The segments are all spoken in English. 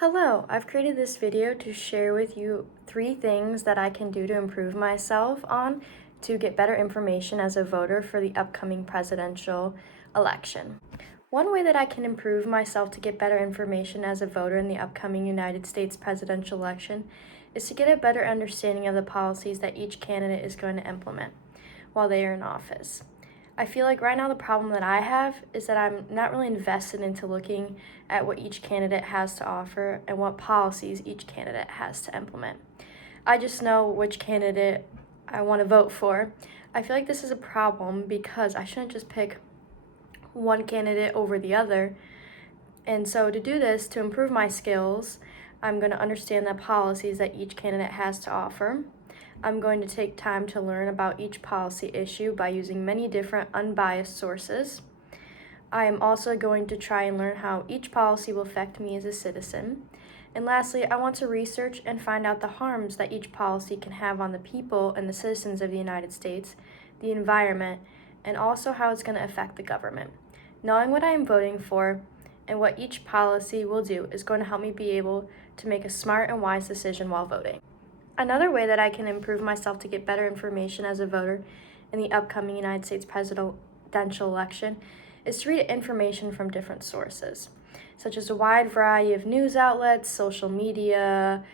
Hello, I've created this video to share with you 3 things that I can do to improve myself on to get better information as a voter for the upcoming presidential election. One way that I can improve myself to get better information as a voter in the upcoming United States presidential election is to get a better understanding of the policies that each candidate is going to implement while they are in office. I feel like right now the problem that I have is that I'm not really invested into looking at what each candidate has to offer and what policies each candidate has to implement. I just know which candidate I want to vote for. I feel like this is a problem because I shouldn't just pick one candidate over the other. And so to do this, to improve my skills, I'm going to understand the policies that each candidate has to offer. I'm going to take time to learn about each policy issue by using many different unbiased sources. I am also going to try and learn how each policy will affect me as a citizen. And lastly, I want to research and find out the harms that each policy can have on the people and the citizens of the United States, the environment, and also how it's going to affect the government. Knowing what I am voting for and what each policy will do is going to help me be able to make a smart and wise decision while voting. Another way that I can improve myself to get better information as a voter in the upcoming United States presidential election is to read information from different sources, such as a wide variety of news outlets, social media,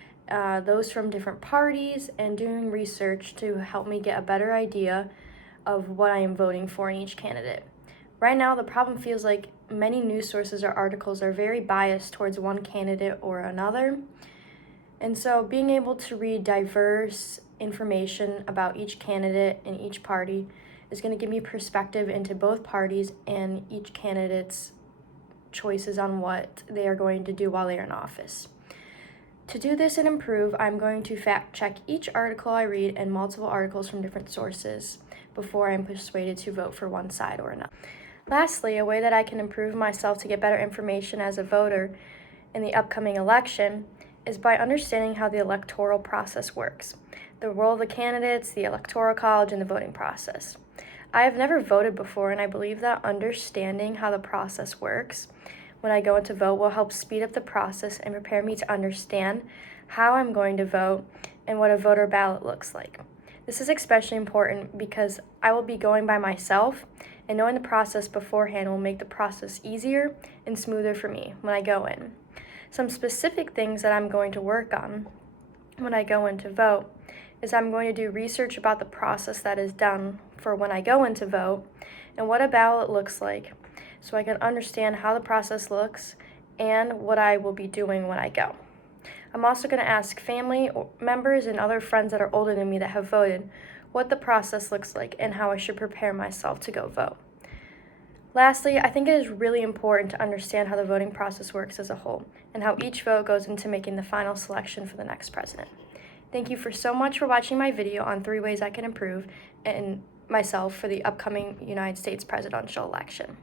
those from different parties, and doing research to help me get a better idea of what I am voting for in each candidate. Right now, the problem feels like many news sources or articles are very biased towards one candidate or another. And so being able to read diverse information about each candidate and each party is going to give me perspective into both parties and each candidate's choices on what they are going to do while they are in office. To do this and improve, I'm going to fact check each article I read and multiple articles from different sources before I'm persuaded to vote for one side or another. Lastly, a way that I can improve myself to get better information as a voter in the upcoming election is by understanding how the electoral process works, the role of the candidates, the electoral college, and the voting process. I have never voted before, and I believe that understanding how the process works when I go in to vote will help speed up the process and prepare me to understand how I'm going to vote and what a voter ballot looks like. This is especially important because I will be going by myself, and knowing the process beforehand will make the process easier and smoother for me when I go in. Some specific things that I'm going to work on when I go in to vote is I'm going to do research about the process that is done for when I go in to vote and what a ballot looks like so I can understand how the process looks and what I will be doing when I go. I'm also going to ask family members and other friends that are older than me that have voted what the process looks like and how I should prepare myself to go vote. Lastly, I think it is really important to understand how the voting process works as a whole and how each vote goes into making the final selection for the next president. Thank you so much for watching my video on 3 ways I can improve and myself for the upcoming United States presidential election.